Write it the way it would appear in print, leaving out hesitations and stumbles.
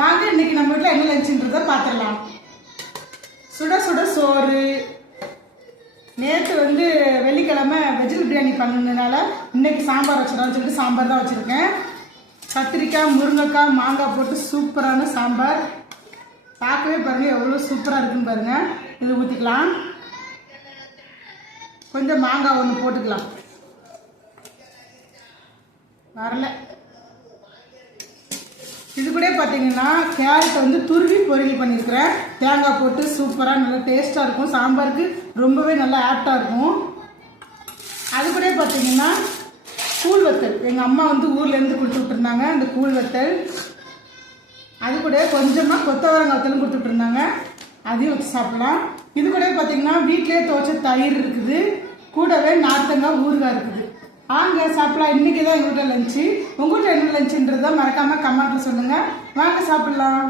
வாங்க இன்னைக்கு நம்ம வீட்டில் என்ன லஞ்சுன்றதை பார்த்துடலாம். சுட சுட சோறு. நேற்று வெள்ளிக்கிழமை வெஜிடபிள் பிரியாணி பண்ணதுனால இன்னைக்கு சாம்பார் வச்சிடலாம்னு சொல்லிட்டு சாம்பார் தான் வச்சுருக்கேன். கத்திரிக்காய், முருங்கைக்காய், மாங்காய் போட்டு சூப்பரான சாம்பார். பார்க்கவே பாருங்கள் எவ்வளோ சூப்பராக இருக்குன்னு பாருங்கள். இது ஊற்றிக்கலாம். கொஞ்சம் மாங்காய் ஒன்று போட்டுக்கலாம். வரல. இது கூட பார்த்தீங்கன்னா கேரட் துருவி பொரியல் பண்ணியிருக்கிறேன். தேங்காய் போட்டு சூப்பராக நல்லா டேஸ்ட்டாக இருக்கும். சாம்பாருக்கு ரொம்பவே நல்லா ஆப்டாக இருக்கும். அது கூட பார்த்தீங்கன்னா கூழ் வத்தல் எங்கள் அம்மா ஊர்லேருந்து கொடுத்து விட்டுருந்தாங்க. அந்த கூழ் வத்தல் அது கூட கொஞ்சமாக கொத்தவரங்காய் வத்தலும் கொடுத்து விட்டுருந்தாங்க. அதையும் வச்சு சாப்பிடலாம். இது கூட பார்த்தீங்கன்னா வீட்டிலே துவைச்ச தயிர் இருக்குது. கூடவே நார்த்தங்காய் ஊறுகாய் இருக்குது. வாங்க சாப்பிடலாம். இன்றைக்கி தான் எங்கள் வீட்டில் லஞ்சு. உங்கள் வீட்டில் என்ன லஞ்சுன்றதை மறக்காமல் கமெண்ட்டில் சொல்லுங்கள். வாங்க சாப்பிட்லாம்.